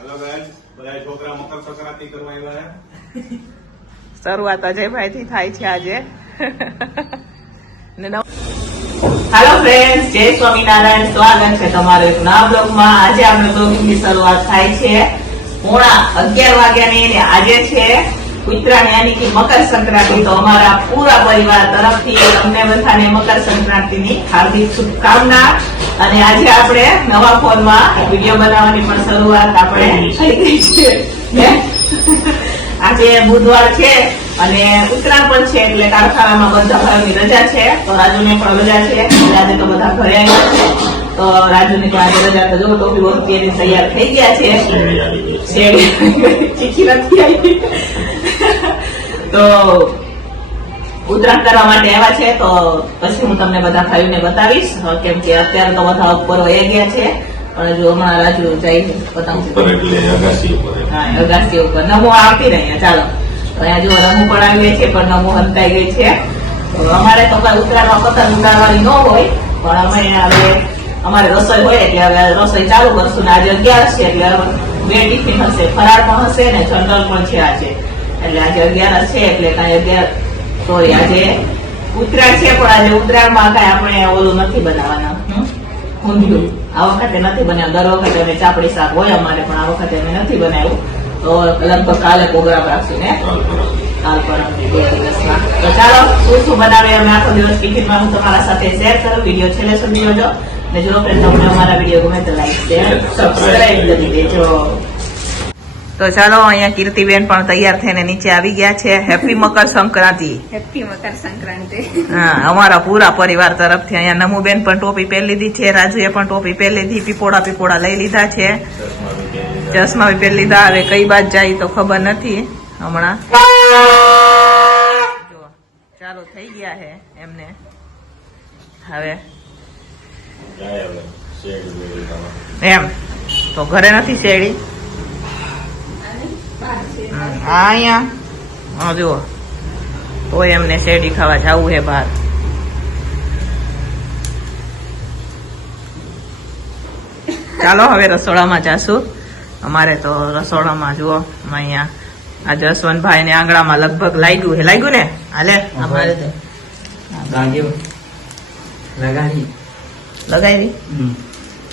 Hello guys, બધા છોકરા મકર સંક્રાંતિ કરવા આવ્યા છે. શરૂઆત અજયભાઈ થી થાય છે આજે. હેલો ફ્રેન્ડ્સ, જય સ્વામિનારાયણ. સ્વાગત છે તમારો એક નવા બ્લોગમાં. આજે આપણે બ્લોગની શરૂઆત થાય છે 11:30 વાગ્યાની અને આજે છે ઉત્તરાયણ યાની કે મકર સંક્રાંતિ. તો અમારા પૂરા પરિવાર તરફથી તમને બધાને મકર સંક્રાંતિની હાર્દિક શુભકામના. અને આજે આપણે નવા ફોનમાં વિડીયો બનાવવાની પણ શરૂઆત આપણે થઈ ગઈ છે. આજે બુધવાર છે અને ઉત્તરાયણ પણ છે એટલે કારખાનામાં બધા ભાઈઓની રજા છે. તો રાજુને પણ રજા છે એટલે આજે તો બધા ઘરે આવ્યા છે. તો રાજુની પણ આજે રજા. તો જો ટોપી બોપી એની તૈયાર થઈ ગયા છે. શેરડી ચીખી નથી આવી. તો ઉત્તરાયણ કરવા માટે આવ્યા છે. તો પછી હું તમને બધા ભાઈઓને બતાવીશ, કેમ કે અત્યારે તો બધા ઉપર વહી ગયા છે. પણ જો હમણાં રાજુ જાય પતંગ હા અગાસી ઉપર નમો આવતી રહી. ચાલો અહીંયા જો રમુ પણ આવી છે પણ નમો હંતાઈ ગઈ છે. તો અમારે તો કઈ ઉત્તરાયણમાં પતંગ ઉડાડવાની ન હોય, પણ અમે હવે અમારે રસોઈ હોય એટલે હવે રસોઈ ચાલુ કરશું. ને આજે 11 છે એટલે 2 ટિફિન હશે, ફરાળ પણ હશે ને જનરલ પણ છે આજે. એટલે આજે 11 છે એટલે કઈ 11 સોરી આજે ઉત્તરાયણ છે પણ આજે ઉત્તરાયણમાં કઈ આપણે ઓલું નથી બનાવવાના ઊંધિયું. આ વખતે નથી બનાવ્યું. દર વખતે અમે ચાપડી શાક હોય અમારે, પણ આ વખતે અમે નથી બનાવ્યું. તો લગભગ કાલે પ્રોગ્રામ રાખશું ને કાલ પણ 2 દિવસમાં. તો ચાલો શું બનાવીએ અમે આખો દિવસ ટિફિનમાં હું તમારા સાથે શેર કરું. વિડીયો છેલ્લે સુધી જોજો. ને જો ફ્રેન્ડ તમને અમારા વિડીયો ગમે તો લાઈક શેર સબસ્ક્રાઇબ કરી દેજો. તો ચાલો અહીંયા કીર્તિબેન પણ તૈયાર થઈને નીચે આવી ગયા છે. હેપી મકર સંક્રાંતિ. હેપી મકર સંક્રાંતિ. હા, અમારા પૂરા પરિવાર તરફથી. અહીંયા નમુબેન પણ ટોપી પહેરી લીધી છે, રાજુએ પણ ટોપી પહેરી લીધી, પીપોડા લઈ લીધા છે, ચશ્મા બી પહેરી લીધા. હવે કઈ બાદ જાય તો ખબર નથી હમણાં. જો ચાલુ થઈ ગયા છે એમને. હવે એમ તો ઘરે નથી શેરડી. હા અહીંયા હા જુઓ તોય એમને શેરડી ખાવા જવું છે બહાર. ચાલો હવે રસોડામાં જાશું. અમારે તો રસોડામાં જુઓ અહીંયા આ જસવંતભાઈ ને આંગણામાં લગભગ લાગ્યું ને. હાલે અમારે લગાવી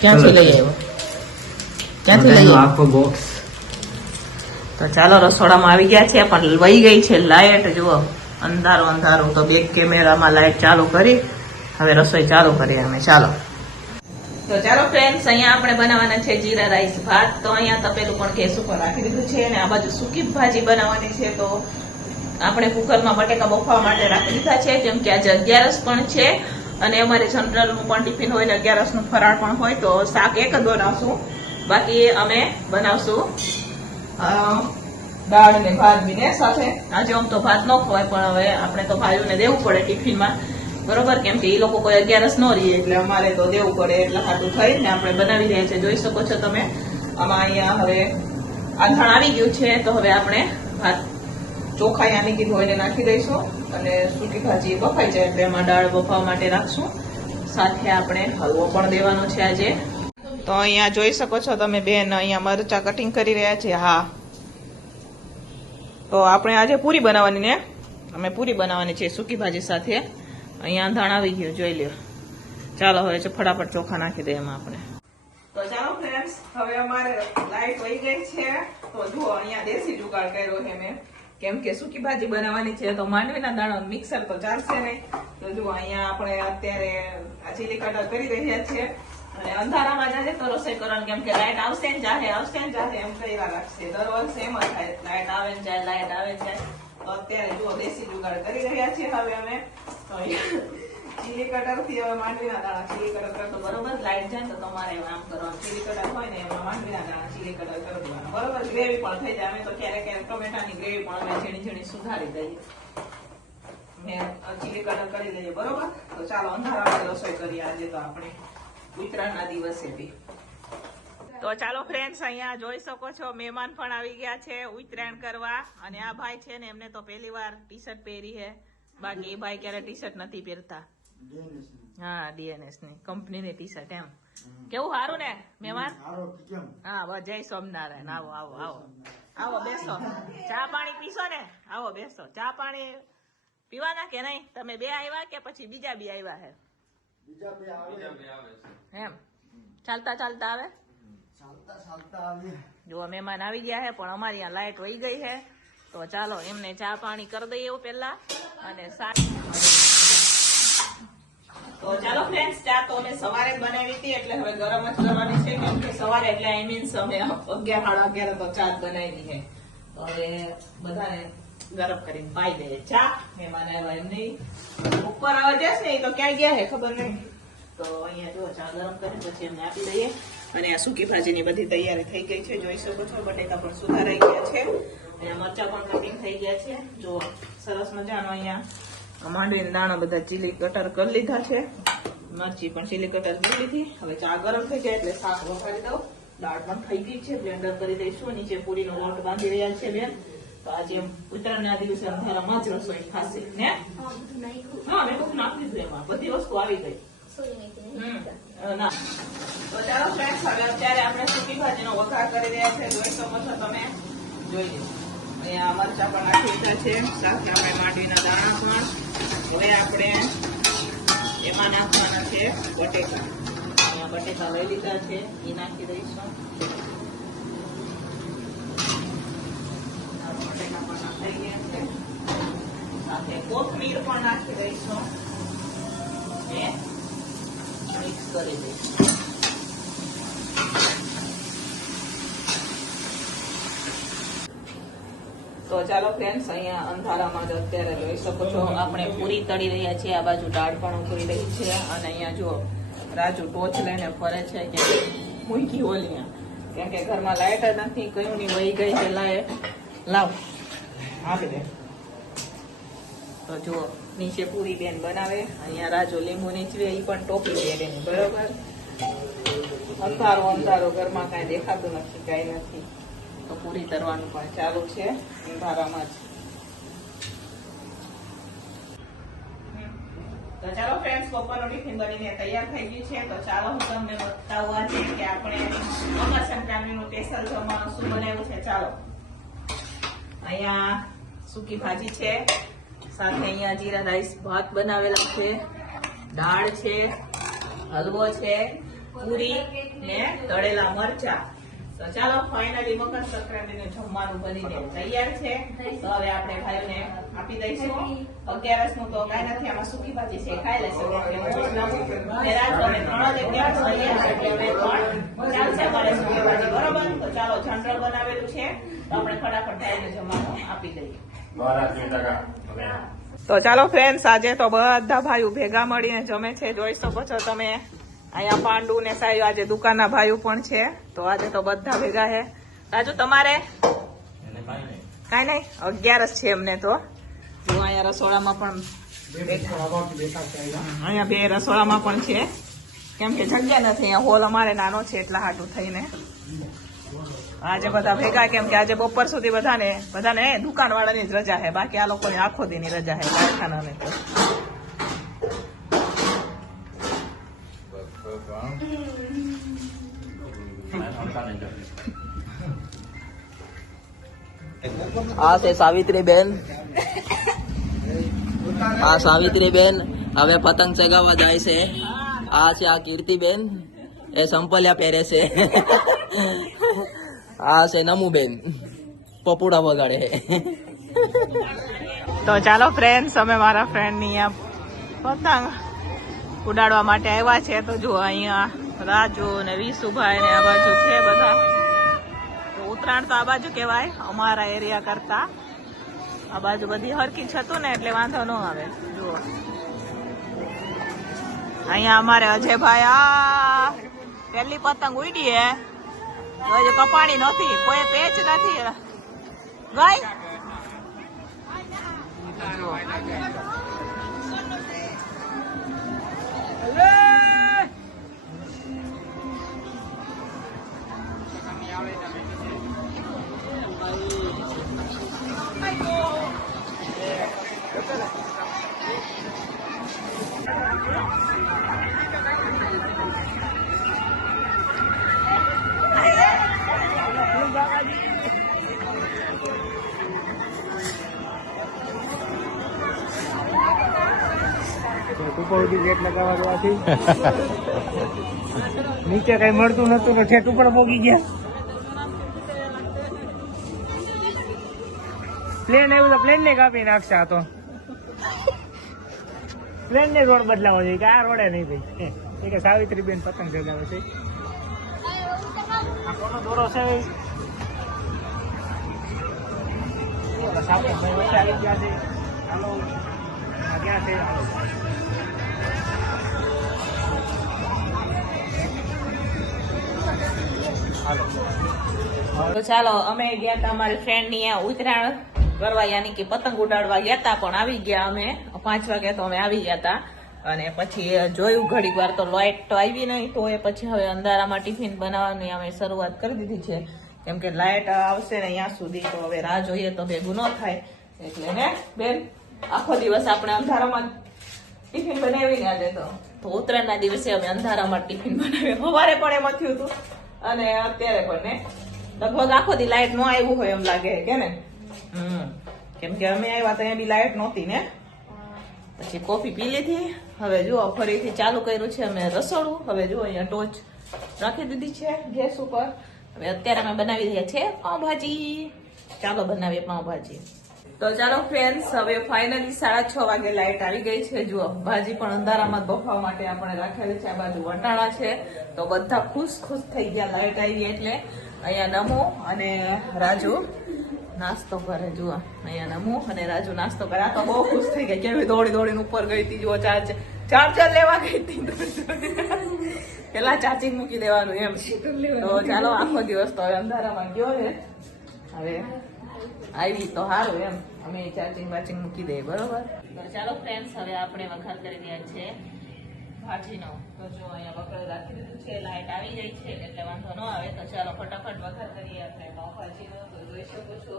ક્યાંથી લઈ આવ્યો? ક્યાંથી લઈ આવ્યો? આખો બોક્સ. તો ચાલો રસોડામાં આવી ગયા છે પણ વહી ગઈ છે લાઈટ. જુઓ અંધારું. તો બેક કેમેરામાં લાઈટ ચાલુ કરી હવે રસોઈ ચાલુ કરીએ અમે. ચાલો તો ચાલો ફ્રેન્ડ્સ, અહીંયા આપણે બનાવવાના છે જીરા રાઈસ ભાત. તો અહીંયા તપેલું પણ ગેસ ઉપર રાખી દીધું છે અને આ બાજુ સૂકી ભાજી બનાવવાની છે. તો આપણે કુકરમાં બટેકા બફાવા માટે રાખી દીધા છે, કેમ કે આજે 11 પણ છે અને અમારે જનરલનું પણ ટિફિન હોય ને 11 નું ફરાળ પણ હોય. તો શાક એક જ બનાવશું, બાકી અમે બનાવશું દાળ ને ભાત બી ને સાથે. આજે આમ તો ભાત ન ખવાય પણ હવે આપણે તો ભાઈઓને દેવું પડે ટિફિનમાં, બરોબર, કેમ કે એ લોકો કોઈ 11 ન રહીએ એટલે અમારે તો દેવું પડે. એટલે ખાતું થઈને આપણે બનાવી રહ્યા છે. જોઈ શકો છો તમે આમાં અહીંયા હવે આથાણ આવી ગયું છે. તો હવે આપણે ભાત ચોખા યાની કે ધોઈને નાખી દઈશું અને સૂકી ભાજી બફાઈ જાય એટલે એમાં દાળ બફાવા માટે રાખશું. સાથે આપણે હલવો પણ દેવાનો છે આજે. તો અહીંયા જોઈ શકો છો તમે બેન અહીંયા મરચા કટિંગ કરી રહ્યા છે. હા, તો આપણે આજે પૂરી બનાવવાની ને અમે પૂરી બનાવવાની છે સૂકી ભાજી સાથે. અહીંયા ધાણ આવી ગયું જોઈ લ્યો. ચાલો હવે ફટાફટ ચોખા નાખી દઈએ એમાં આપણે. તો ચાલો ફ્રેન્ડ્સ, હવે અમારે લાઈટ વહી ગઈ છે. તો જુઓ અહીંયા દેશી જુગાડ કર્યો છે મેં, કેમ કે સૂકી ભાજી બનાવવાની છે તો માંડવીના દાણા મિક્સર તો ચાલશે નહીં. તો જુઓ અહીંયા આપણે અત્યારે આ ચીલી કટર કરી રહ્યા છીએ અને અંધારામાં જાય તો રસોઈ કરવાનું, કેમ કે લાઈટ આવશે ને જાહે એમ કર્યા રાખશે. દર વર્ષે એમ જ થાય, લાઈટ આવે ને જાય. તો અત્યારે જુઓ દેશી જુગાડ કરી રહ્યા છીએ. હવે અમે ચીલી કટર થી હવે માંડવીના દાણા ચીલી કટર કરતો, બરોબર. લાઈટ જાય તો તમારે આમ કરવાનું. ચીલી કટર હોય ને એમાં માંડવીના દાણા ચીલી કટર કરી દેવાના, બરોબર. ગ્રેવી પણ થઈ જાય. અમે તો ક્યારેક ટમેટાની ગ્રેવી પણ અમે ઝીણી સુધારી દઈએ, ચીલી કટર કરી દઈએ, બરોબર. તો ચાલો અંધારામાં રસોઈ કરીએ આજે તો આપણે ઉત્તરાયણના દિવસે બી. તો ચાલો ફ્રેન્ડ્સ, અહીંયા જોઈ શકો છો મહેમાન પણ આવી ગયા છે ઉત્તરાયણ કરવા. અને આ ભાઈ છે ને એમને તો પહેલી વાર ટી શર્ટ પહેરી છે, બાકી એ ભાઈ ક્યારે ટી શર્ટ નથી પહેરતા. હા, ડીએનએસ ની કંપનીની ટી શર્ટ એમ. કેવું સારું ને મહેમાન? સારો કેમ? હા બસ જય સોમનારાયણ. આવો આવો આવો આવો બેસો. ચા પાણી પીશો ને? આવો બેસો. ચા પાણી પીવાના કે નહીં? તમે બે આવ્યા કે પછી બીજા બી આવ્યા હે? બીજા બે આવે. એમ ચાલતા ચાલતા આવે? ચાલતા ચાલતા આવે. જો મહેમાન આવી ગયા છે પણ અમારી અહીંયા લાઈટ વહી ગઈ છે, તો ચાલો એમને ચા પાણી કરી દઈએ એવું પેલા. અને તો ચાલો ફ્રેન્ડ્સ, ચા તો અમે સવારે જ બનાવી હતી એટલે હવે ગરમ જ કરવાની છે, કેમ કે સવારે એટલે આઈ મીન્સ અમે 11 સાડા 11 તો ચા જ બનાવી છે. તો હવે બધાને ગરમ કરીને પાઈ દઈએ ચા. મહેમાન આવ્યા એમ નહીં, ઉપર આવે જશે ને એ તો ક્યાં ગયા છે ખબર નહીં. તો અહીંયા જો ચા ગરમ કરી પછી એમને આપી દઈએ. અને આ સૂકી ભાજીની બધી તૈયારી થઈ ગઈ છે, જોઈ શકો છો. બટેકા પણ સુધારાઈ ગયા છે, અહીંયા મરચા પણ કટિંગ થઈ ગયા છે. જો સરસ મજાનો અહીંયા માંડવીના દાણા બધા ચીલી કટર કરી લીધા છે, મરચી પણ ચીલી કટર કરી લીધી. હવે ચા ગરમ થઈ જાય એટલે શાક વઘારી દઉં. દાળ પણ થઈ ગઈ છે, બ્લેન્ડર કરી દઈશું. નીચે પૂરીનો લોટ બાંધી રહ્યા છે બેન. તો આજે ઉત્તરાયણના દિવસે અંધારામાં જ રસોઈ ખાશે ને? હા મેં બધું નાખી દીધું, એમાં બધી વસ્તુ આવી ગઈ. ના તો ચાલો ફ્રેન્ડ્સ, હવે અત્યારે આપણે સૂકી ભાજીનો વઘાર કરી રહ્યા છે. જોઈ શકો છો તમે, જોઈ લો. અહીંયા મરચા પણ નાખી દીધા છે, સાથે આપણે માંડવીના દાણા પણ. હવે આપણે એમાં નાખવાના છે બટેકા. અહીંયા બટેકા લઈ લીધા છે, એ નાખી દઈશું. બટેકા પણ નાખાઈ ગયા છે, સાથે કોથમીર પણ નાખી દઈશું. મિક્સ કરી દઈશું. તો ચાલો ફ્રેન્ડ્સ, અહીંયા અંધારામાં જ અત્યારે જોઈ શકો છો આપણે પૂરી તળી રહ્યા છીએ. આ બાજુ દાળ પણ ઉકળી રહી છે, અને અહીંયા જો રાજુ ટોચ લઈને ફરે છે કે મૂકી ઓલી, કેમ કે ઘરમાં લાઈટ જ નથી. કયું ની વહી ગઈ છે લાઈટ. લાવ આપી દે. તો જુઓ નીચે પૂરી બેન બનાવે, અહીંયા રાજુ લીંબુ નીચવે, એ પણ ટોપી દે એની. બરોબર, અંધારો અંધારો, ઘરમાં કાંઈ દેખાતું નથી, કાંઈ નથી. તો પૂરી તરવાનું પણ ચાલુ છે અંધારામાં જ. તો ચાલો ફ્રેન્ડ્સ, બપોરનું ટિફિન બનીને તૈયાર થઈ ગયું છે. તો ચાલો હું તમને બતાવું આજે કે આપણે મકર સંક્રાંતિનું સ્પેશિયલ જમવાનું શું બનાવ્યું છે. ચાલો, અહીંયા સૂકી ભાજી છે, સાથે અહીંયા જીરા રાઈસ ભાત બનાવેલા છે, દાળ છે, હલવો છે, પૂરી ને તળેલા મરચા. તો ચાલો ફાઇનલી મકર સંક્રાંતિનું જમવાનું બનીને તૈયાર છે. તો હવે આપણે ભાઈઓને આપી દઈશું. 11 નું તો કાંઈ નથી, આમાં સૂકી ભાજી છે, ખાઈ લેશું. અમે 3 જ 11 ચાલશે અમારે સૂકી ભાજી. બરોબર, તો ચાલો જનરલ બનાવેલું છે, તો આપણે ફટાફટ ભાઈને જમવાનું આપી દઈએ. તો ચાલો ફ્રેન્ડ્સ, આજે તો બધા ભાઈઓ ભેગા મળીને જમે છે. જોઈ શકો છો તમે, અહીંયા પાંડુ ને સાહેબ આજે દુકાનના ભાઈઓ પણ છે. તો આજે તો બધા ભેગા છે. રાજુ તમારે કાંઈ નહીં, 11 છે એમને. તો જો અહીંયા રસોડામાં પણ અહીંયા 2 રસોડામાં પણ છે, કેમ કે જગ્યા નથી. અહીંયા હોલ અમારે નાનો છે એટલા હાટું થઈને આજે બધા ભેગા, કેમ કે આજે બપોર સુધી બધાને દુકાન વાળાની જ રજા છે, બાકી આ લોકોની આખો દીની રજા છે કારખાનાને. આ છે સાવિત્રીબેન, હવે પતંગ ચગાવવા જાય છે. આ છે આ કીર્તિબેન, એ સંપલિયા પહેરે છે. આ છે નમુબેન, પપુડા વગાડે. તો ચાલો ફ્રેન્ડ્સ, અમે મારા ફ્રેન્ડ ની પતંગ ઉડાડવા માટે આવ્યા છે. તો જુઓ અહીંયા રાજુ ને વિશુભાઈ ને આ બાજુ છે બધા. ઉત્તરાયણ તો આ બાજુ કહેવાય અમારા એરિયા કરતા. આ બાજુ બધી હરકી છતું ને એટલે વાંધો ન આવે. જુઓ અહીંયા અમારે અજયભાઈ આ પહેલી પતંગ ઉડી હે, હજુ કપાણી નથી, કોઈ પેચ નથી ગઈ. ઉપર સુધી ગેટ લગાવવા જવાથી નીચે કઈ મળતું નતું તો ઠેઠ ઉપર પોગી ગયા. પ્લેન આવ્યું તો પ્લેન ને કાપી નાખશે. આ તો પ્લેન ને રોડ બદલાવો જોઈએ કે આ રોડે નહીં ભાઈ. એ કે સાવિત્રીબેન પતંગ ચગાવે છે. આ કોનો દોરો છે? સાપુ ભાઈ વચ્ચે આવી ગયા છે. હાલો આ ક્યાં છે? તો ચાલો અમે ગયા હતા અમારી ફ્રેન્ડ ની અહીંયા ઉત્તરાયણ કરવા, યાની કે પતંગ ઉડાડવા ગયા હતા. પણ આવી ગયા અમે 5 વાગે તો અમે આવી ગયા હતા. અને પછી જોયું ઘડીક વાર તો લાઇટ તો આવી નહીં, તો એ પછી હવે અંધારામાં ટિફિન બનાવવાની અમે શરૂઆત કરી દીધી છે. કેમ કે લાઇટ આવશે ને અહીંયા સુધી તો હવે રાહ જોઈએ તો ભેગું ન થાય. એટલે ને બેન આખો દિવસ આપણે અંધારામાં ટિફિન બનાવીને આજે તો ઉત્તરાયણના દિવસે અમે અંધારામાં ટિફિન બનાવ્યું. સવારે પણ એમાં થયું હતું અને અત્યારે પણ ને લગભગ આખો દી લાઇટ ન આવ્યું હોય એમ લાગે કે ને. કેમ કે અમે આવ્યા તો અહીંયા બી લાઇટ નહોતી ને. પછી કોફી પી લીધી. હવે જુઓ ફરીથી ચાલુ કર્યું છે અમે રસોડું. હવે જુઓ અહીંયા ટોચ રાખી દીધી છે ગેસ ઉપર. હવે અત્યારે અમે બનાવી રહ્યા છીએ પાઉંભાજી. ચાલો બનાવીએ પાઉંભાજી. તો ચાલો ફ્રેન્ડ્સ, હવે ફાઇનલી 6:30 વાગે લાઇટ આવી ગઈ છે. જુઓ ભાજી પણ અંધારામાં બફાવા માટે આપણે રાખેલી છે. આ બાજુ વટાણા છે તો બધા ખુશ થઈ ગયા લાઇટ આવી એટલે. અહીંયા નમો અને રાજુ નાસ્તો કરે. જુઓ અહીંયા નમો અને રાજુ નાસ્તો કરે. આ તો બહુ ખુશ થઈ ગયા. કેવી દોડીને ઉપર ગઈ હતી. જુઓ ચાર્જર લેવા ગઈ હતી. પેલા ચાર્જિંગ મૂકી દેવાનું એમ. તો ચાલો આખો દિવસ તો હવે અંધારામાં ગયો છે. હવે આવી તો સારું એમ. અમે ચાર્જિંગ મૂકી દઈએ બરોબર. તો ચાલો ફ્રેન્ડ્સ, હવે આપણે વઘાર કરી રહ્યા છે ભાજીનો. તો જો અહીંયા બકડું રાખી દીધું છે. લાઇટ આવી જાય છે એટલે વાંધો ન આવે. તો ચાલો ફટાફટ વઘાર કરીએ આપણે પાઉંભાજીનો. તો જોઈ શકો છો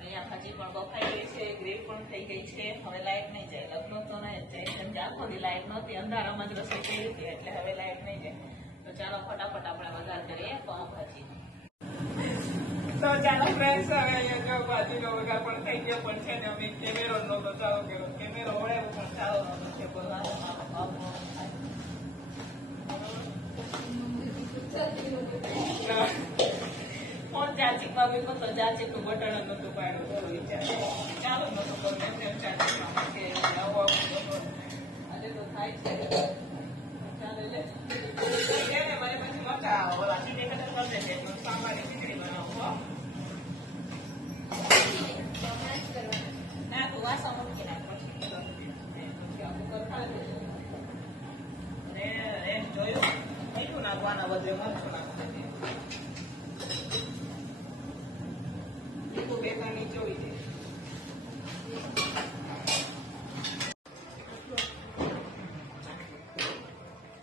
અહીંયા ભાજી પણ બફાઈ ગઈ છે, ગ્રેવી પણ થઈ ગઈ છે. હવે લાઇટ નહીં જાય. લગ્ન તો નહીં જાય. કેમ કે આખો દી લાઇટ નહોતી, અંધારામાં જ રસોઈ કરી હતી એટલે હવે લાઇટ નહીં જાય. તો ચાલો ફટાફટ આપણે વઘાર કરીએ પાઉંભાજીનો. તો ચાલો ફ્રેન્ડ્સ, હવે અહીંયા જો ભાજીનો વઘાર પણ થઈ ગયો પણ છે ને અમે કેમેરો નહોતો ચાલુ કર્યો. કેમેરો વળાવ્યો પણ ચાલુ નહોતો છે. ફોન ચાર્જિંગમાં મૂક્યો તો ચાર્જિંગનું બટન નહોતું પાડ્યું. ચાલો નહોતું પણ એમ ચાર્જિંગમાં કે આજે તો થાય છે. ચાલો લે મારે પછી મકા ઓલા સીધે કદર કરી દે. સાંભારી ખીચડી બનાવો. ના તું વાસણ મૂકી નાખ પછી જોયું મીઠું નાખવાના બદલે મરચું નાખવું. મીઠું બેકારની જોઈ દે.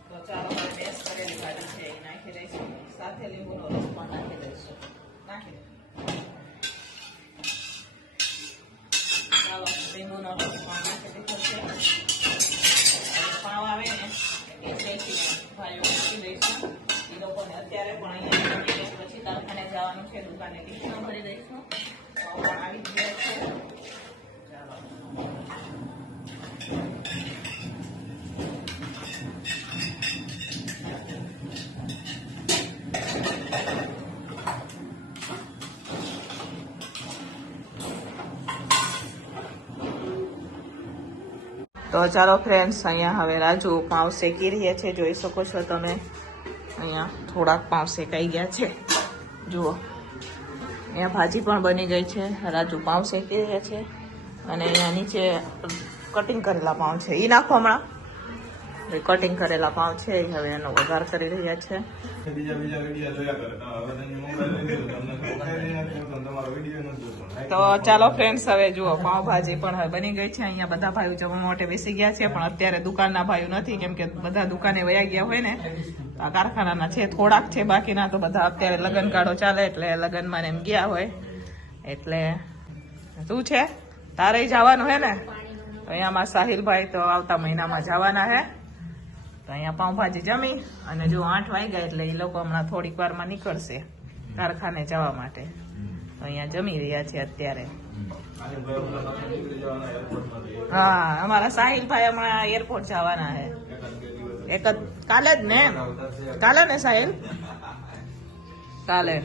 તો ચાલો હવે મેશ કરેલી ભાજી છે એ નાખી દઈશું. સાથે લીંબુનો રસ પણ નાખી દઈશું. નાખી દે. ચાલો લીંબુનો રસ પણ નાખી દીધો છે. પાવ આવે ને એ શેકીને ભાઈઓ નાખી દઈશું. એ લોકોને અત્યારે પણ અહીંયા પછી કારખાને જવાનું છે, દુકાને ટિફિનો ભરી દઈશું. પાવ પણ આવી ગયા છે. ચાલો તો ચાલો ફ્રેન્ડ્સ, અહીંયા હવે રાજુ પાઉં શેકી રહ્યા છે. જોઈ શકો છો તમે અહીંયા થોડાક પાઉં શેકાઈ ગયા છે. જુઓ અહીંયા ભાજી પણ બની ગઈ છે. રાજુ પાઉં શેકી રહ્યા છે અને અહીંયા નીચે કટિંગ કરેલા પાઉં છે એ નાખો હમણાં. કટિંગ કરેલા પાઉં છે એ હવે એનો વઘાર કરી રહ્યા છે. બીજા વિડીયો જોયા કરે તમારો વિડીયો નથી જોતો. તો ચાલો ફ્રેન્ડ્સ, હવે જુઓ પાઉંભાજી પણ હવે બની ગઈ છે. અહીંયા બધા ભાઈઓ જમવા માટે બેસી ગયા છે પણ અત્યારે દુકાનના ભાઈઓ નથી. કેમ કે બધા દુકાને વયા ગયા હોય ને. આ કારખાનાના છે થોડાક છે, બાકીના તો બધા અત્યારે લગ્ન ગાળો ચાલે એટલે લગ્નમાં એમ ગયા હોય. એટલે શું છે તારે જવાનું હે ને? તો અહીંયા અમારા સાહિલભાઈ તો આવતા મહિનામાં જવાના હે. તો અહીંયા પાઉંભાજી જમી અને જો 8 વાગ્યા એટલે એ લોકો હમણાં થોડીક વારમાં નીકળશે કારખાને જવા માટે. તો અહીંયા જમી રહ્યા છે અત્યારે. આજે ભાઈ હમણાં પાછા નીકળી જવાના એરપોર્ટમાંથી. હા, અમારા સાહિલભાઈ હમણાં એરપોર્ટ જવાના છે. એક જ કાલે જ ને, કાલે ને સાહિલ, કાલે